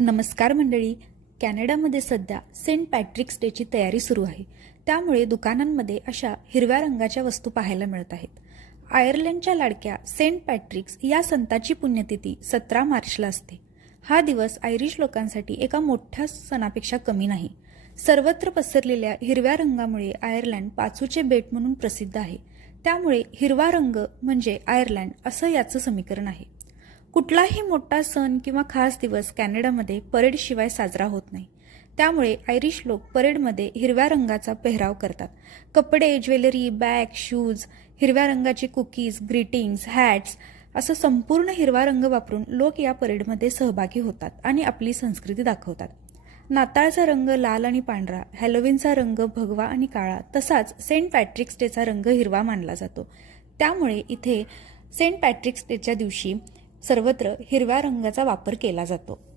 नमस्कार मंडळी. कॅनडामध्ये सध्या सेंट पॅट्रिक्स डेची तयारी सुरू आहे. त्यामुळे दुकानांमध्ये अशा हिरव्या रंगाच्या वस्तू पाहायला मिळत आहेत. आयर्लंडच्या लाडक्या सेंट पॅट्रिक्स या संताची पुण्यतिथी 17 मार्चला असते. हा दिवस आयरिश लोकांसाठी एका मोठ्या सणापेक्षा कमी नाही. सर्वत्र पसरलेल्या हिरव्या रंगामुळे आयर्लंड पाचूचे बेट म्हणून प्रसिद्ध आहे. त्यामुळे हिरवा रंग म्हणजे आयर्लंड असं याचं समीकरण आहे. कुठलाही मोठा सण किंवा खास दिवस कॅनडामध्ये परेडशिवाय साजरा होत नाही. त्यामुळे आयरिश लोक परेडमध्ये हिरव्या रंगाचा पेहराव करतात. कपडे, ज्वेलरी, बॅग, शूज, हिरव्या रंगाचे कुकीज, ग्रीटिंग्स, हॅट्स असं संपूर्ण हिरवा रंग वापरून लोक या परेडमध्ये सहभागी होतात आणि आपली संस्कृती दाखवतात. नाताळचा रंग लाल आणि पांढरा, हॅलोविनचा रंग भगवा आणि काळा, तसाच सेंट पॅट्रिक्स डेचा रंग हिरवा मानला जातो. त्यामुळे इथे सेंट पॅट्रिक्स डेच्या दिवशी सर्वत्र हिरव्या रंगाचा वापर केला जातो.